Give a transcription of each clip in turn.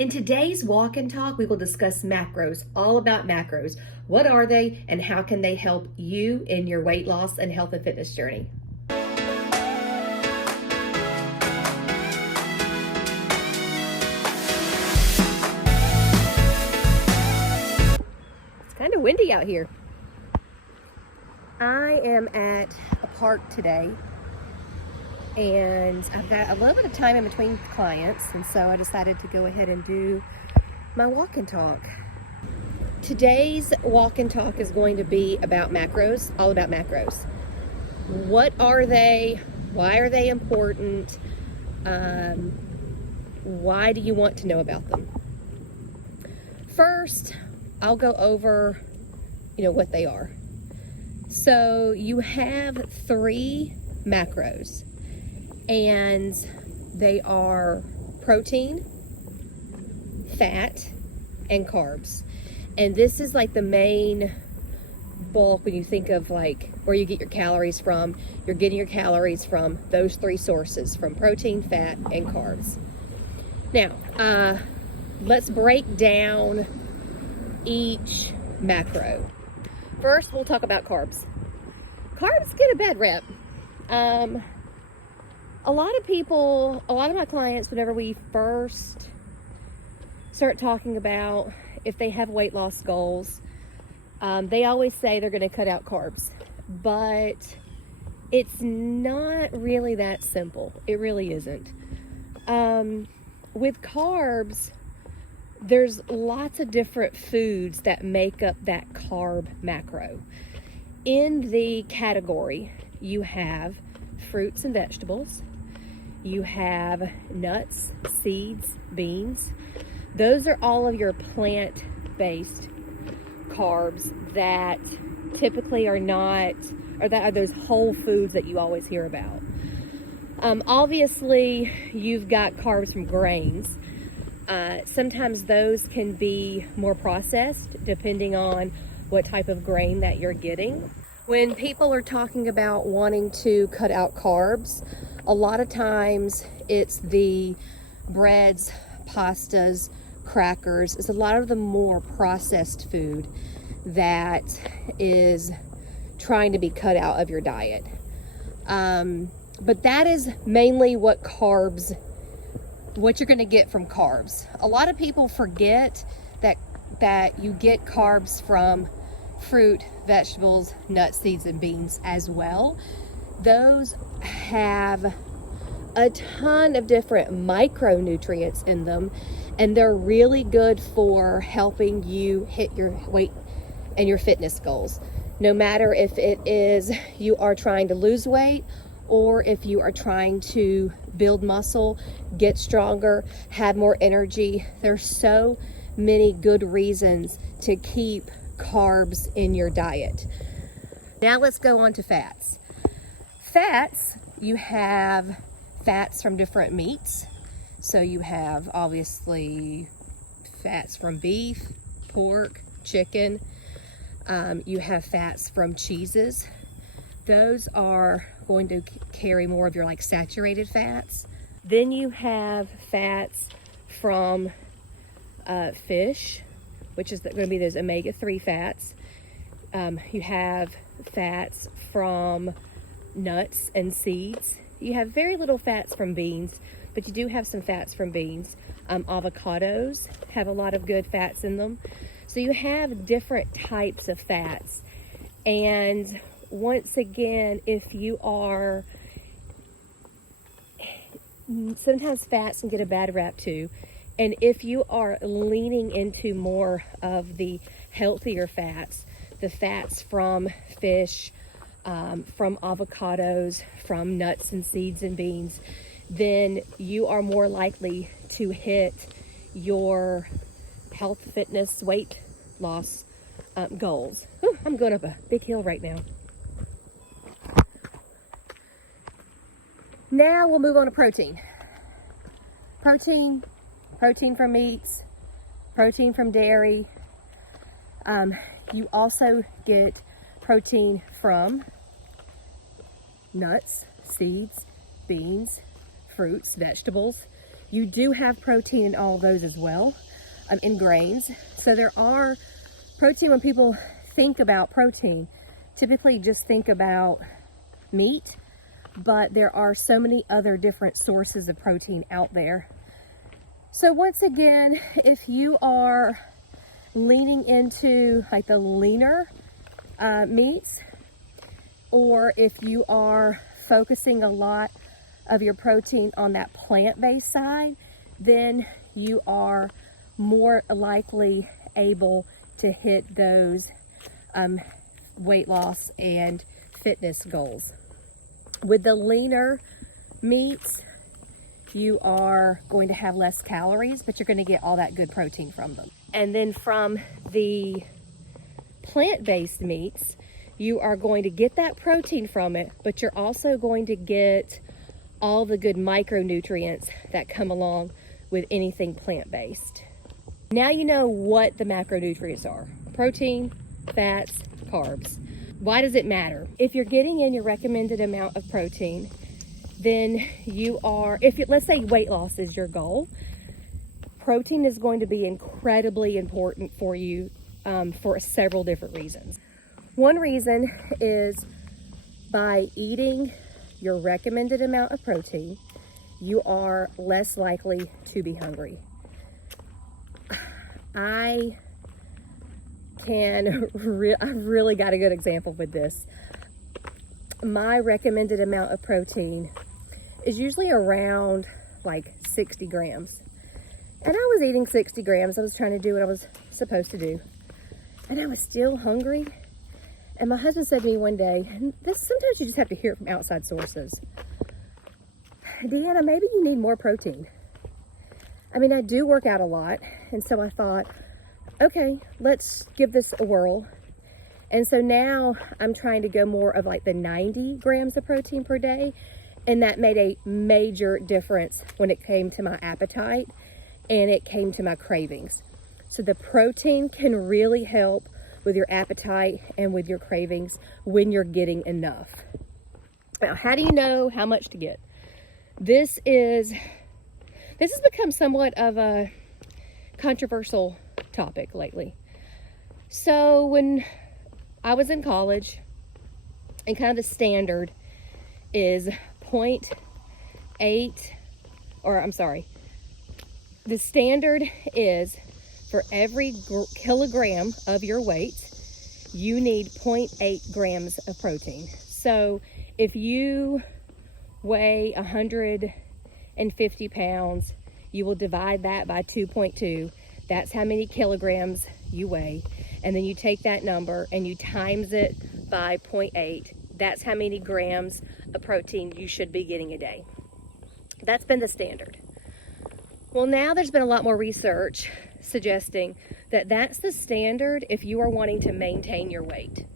In today's walk and talk, we will discuss macros, all about macros. What are they and how can they help you in your weight loss and health and fitness journey? It's kind of windy out here. I am at a park today and I've got a little bit of time in between clients, and so I decided to go ahead and do my walk and talk. Today's walk and talk is going to be about macros, all about macros. What are they? Why are they important? Why do you want to know about them? First, I'll go over, what they are. So you have 3 macros, and they are protein, fat, and carbs. And this is like the main bulk when you think of like where you get your calories from. You're getting your calories from those 3 sources, from protein, fat, and carbs. Now, let's break down each macro. First, we'll talk about carbs. Carbs get a bad rep. A lot of my clients, whenever we first start talking about if they have weight loss goals, they always say they're going to cut out carbs. But it's not really that simple. It really isn't. With carbs, there's lots of different foods that make up that carb macro. In the category, you have fruits and vegetables. You have nuts, seeds, beans. Those are all of your plant-based carbs that typically are not, or that are those whole foods that you always hear about. Obviously, you've got carbs from grains. Sometimes those can be more processed depending on what type of grain that you're getting. When people are talking about wanting to cut out carbs, a lot of times it's the breads, pastas, crackers. It's a lot of the more processed food that is trying to be cut out of your diet. But that is mainly what you're going to get from carbs. A lot of people forget that you get carbs from fruit, vegetables, nuts, seeds, and beans as well. Those have a ton of different micronutrients in them, and they're really good for helping you hit your weight and your fitness goals. No matter if it is you are trying to lose weight or if you are trying to build muscle, get stronger, have more energy, there's so many good reasons to keep carbs in your diet. Now let's go on to fats. Fats, you have fats from different meats. So you have obviously fats from beef, pork, chicken. You have fats from cheeses. Those are going to carry more of your like saturated fats. Then you have fats from fish, which is going to be those omega-3 fats. You have fats from nuts and seeds. You have very little fats from beans, but you do have some fats from beans. Avocados have a lot of good fats in them. So you have different types of fats. And once again, sometimes fats can get a bad rap too. And if you are leaning into more of the healthier fats, the fats from fish, from avocados, from nuts and seeds and beans, then you are more likely to hit your health, fitness, weight loss goals. Whew, I'm going up a big hill right now. Now we'll move on to protein. Protein from meats, protein from dairy. You also get protein from nuts, seeds, beans, fruits, vegetables. You do have protein in all of those as well, in grains. So there are protein. When people think about protein, typically just think about meat, but there are so many other different sources of protein out there. So once again, if you are leaning into like the leaner meats, or if you are focusing a lot of your protein on that plant-based side, then you are more likely able to hit those weight loss and fitness goals. With the leaner meats, you are going to have less calories, but you're going to get all that good protein from them. And then from the plant-based meats, you are going to get that protein from it, but you're also going to get all the good micronutrients that come along with anything plant-based. Now you know what the macronutrients are: protein, fats, carbs. Why does it matter? If you're getting in your recommended amount of protein, then let's say weight loss is your goal, protein is going to be incredibly important for you for several different reasons. One reason is by eating your recommended amount of protein, you are less likely to be hungry. I've really got a good example with this. My recommended amount of protein is usually around like 60 grams. And I was eating 60 grams. I was trying to do what I was supposed to do. And I was still hungry. And my husband said to me one day, and sometimes you just have to hear it from outside sources, Deanna, maybe you need more protein. I mean, I do work out a lot. And so I thought, okay, let's give this a whirl. And so now I'm trying to go more of like the 90 grams of protein per day. And that made a major difference when it came to my appetite and it came to my cravings. So the protein can really help with your appetite and with your cravings when you're getting enough. Now, how do you know how much to get? This has become somewhat of a controversial topic lately. So when I was in college, and kind of the standard is the standard is for every kilogram of your weight, you need 0.8 grams of protein. So if you weigh 150 pounds, you will divide that by 2.2. That's how many kilograms you weigh. And then you take that number and you times it by 0.8. That's how many grams of protein you should be getting a day. That's been the standard. Well, now there's been a lot more research suggesting that that's the standard if you are wanting to maintain your weight.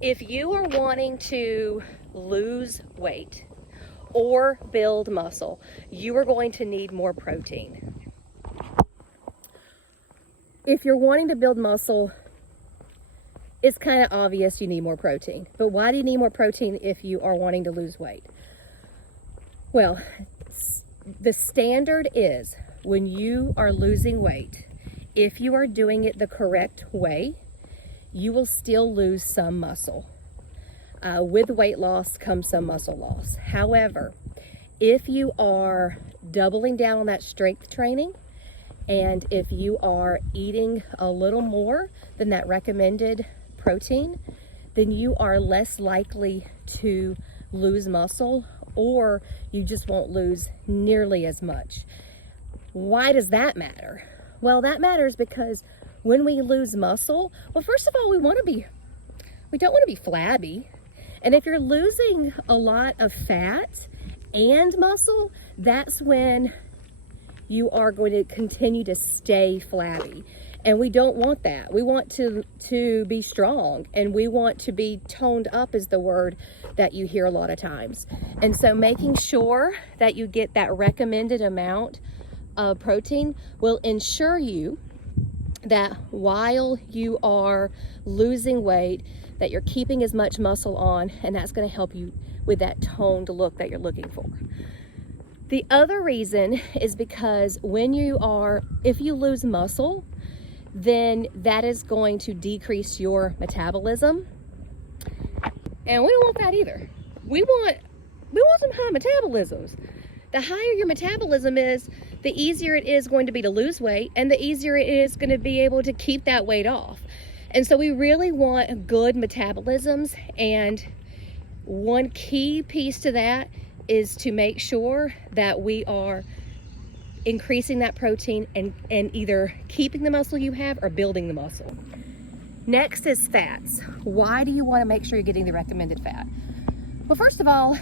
If you are wanting to lose weight or build muscle, you are going to need more protein. If you're wanting to build muscle, it's kind of obvious you need more protein. But why do you need more protein if you are wanting to lose weight? Well, the standard is when you are losing weight, if you are doing it the correct way, you will still lose some muscle. With weight loss comes some muscle loss. However, if you are doubling down on that strength training, and if you are eating a little more than that recommended protein, then you are less likely to lose muscle, or you just won't lose nearly as much. Why does that matter? Well, that matters because when we lose muscle, well, first of all, we don't want to be flabby. And if you're losing a lot of fat and muscle, that's when you are going to continue to stay flabby. And we don't want that. We want to be strong, and we want to be toned up is the word that you hear a lot of times. And so making sure that you get that recommended amount of protein will ensure you that while you are losing weight, that you're keeping as much muscle on, and that's going to help you with that toned look that you're looking for. The other reason is because if you lose muscle, then that is going to decrease your metabolism. And we don't want that either. We want some high metabolisms. The higher your metabolism is, the easier it is going to be to lose weight, and the easier it is going to be able to keep that weight off. And so we really want good metabolisms, and one key piece to that is to make sure that we are increasing that protein and either keeping the muscle you have or building the muscle. Next is fats. Why do you want to make sure you're getting the recommended fat? Well, first of all,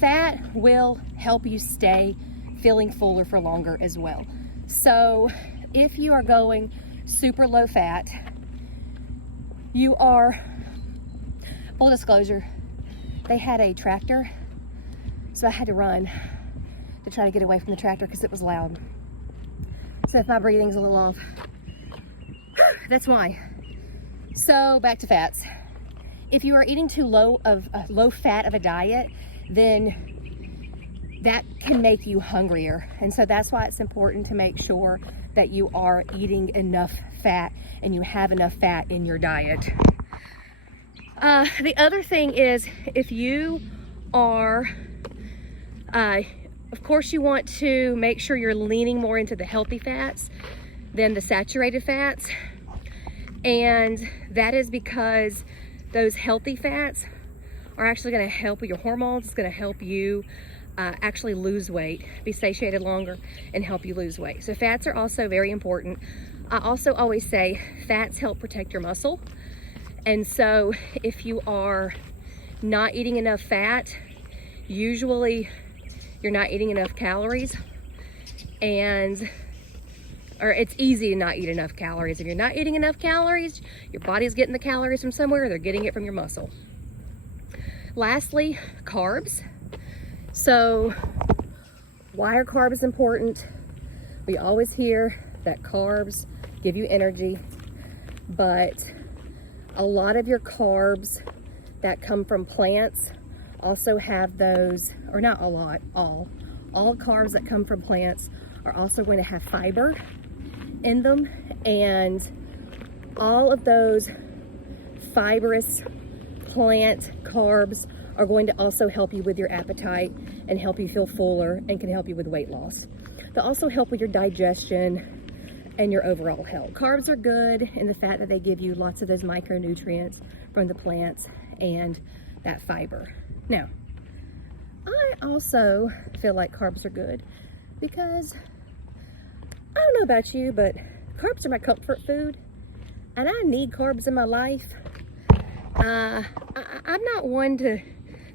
fat will help you stay feeling fuller for longer as well. So if you are going super low fat, full disclosure, they had a tractor, so I had to run to try to get away from the tractor because it was loud. So if my breathing's a little off, that's why. So back to fats. If you are eating too low fat of a diet, then that can make you hungrier. And so that's why it's important to make sure that you are eating enough fat and you have enough fat in your diet. The other thing is, if you are, of course you want to make sure you're leaning more into the healthy fats than the saturated fats. And that is because those healthy fats are actually going to help with your hormones. It's going to help you actually lose weight, be satiated longer, and help you lose weight. So fats are also very important. I also always say fats help protect your muscle. And so if you are not eating enough fat, usually you're not eating enough calories, or it's easy to not eat enough calories. If you're not eating enough calories, your body's getting the calories from somewhere, they're getting it from your muscle. Lastly, carbs. So why are carbs important? We always hear that carbs give you energy, but a lot of your carbs that come from plants also have those, or not a lot, all carbs that come from plants are also going to have fiber in them, and all of those fibrous plant carbs are going to also help you with your appetite and help you feel fuller and can help you with weight loss. They'll also help with your digestion and your overall health. Carbs are good in the fact that they give you lots of those micronutrients from the plants and that fiber. Now, I also feel like carbs are good because I don't know about you, but carbs are my comfort food, and I need carbs in my life. I'm not one to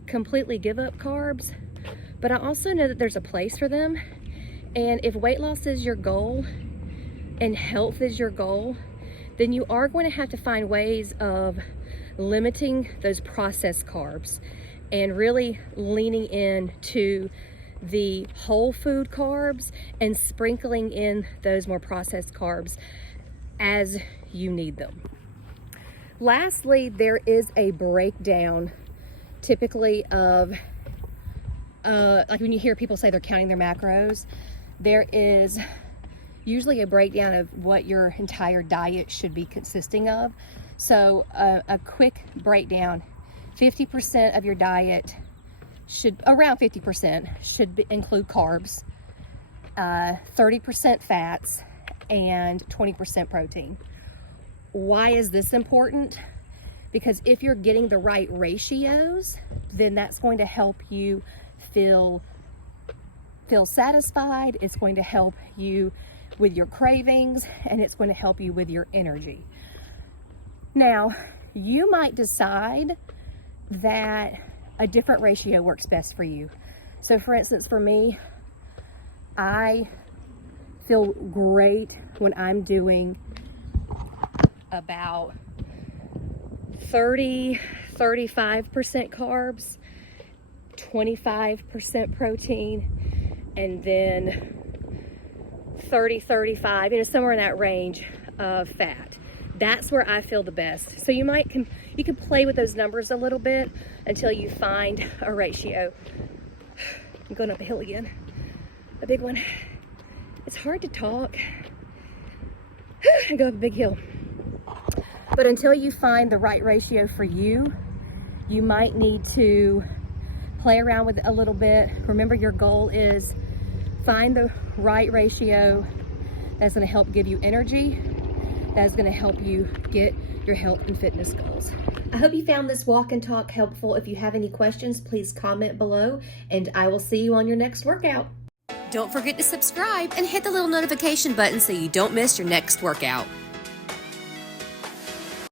completely give up carbs, but I also know that there's a place for them. And if weight loss is your goal and health is your goal, then you are going to have to find ways of limiting those processed carbs and really leaning into the whole food carbs and sprinkling in those more processed carbs as you need them. Lastly, there is a breakdown typically of like when you hear people say they're counting their macros, there is usually a breakdown of what your entire diet should be consisting of. So a quick breakdown: 50% of your diet around 50% should include carbs, 30% fats, and 20% protein. Why is this important? Because if you're getting the right ratios, then that's going to help you feel satisfied. It's going to help you with your cravings, and it's going to help you with your energy. Now, you might decide that a different ratio works best for you. So for instance, for me, I feel great when I'm doing about 35% carbs, 25% protein, and then 35, somewhere in that range of fat. That's where I feel the best. So you can play with those numbers a little bit until you find a ratio I'm going up a hill again. A big one. It's hard to talk and go up a big hill. But until you find the right ratio for you, you might need to play around with it a little bit. Remember, your goal is find the right ratio that's going to help give you energy, that's going to help you get your health and fitness goals. I hope you found this walk and talk helpful. If you have any questions, please comment below, and I will see you on your next workout. Don't forget to subscribe and hit the little notification button so you don't miss your next workout.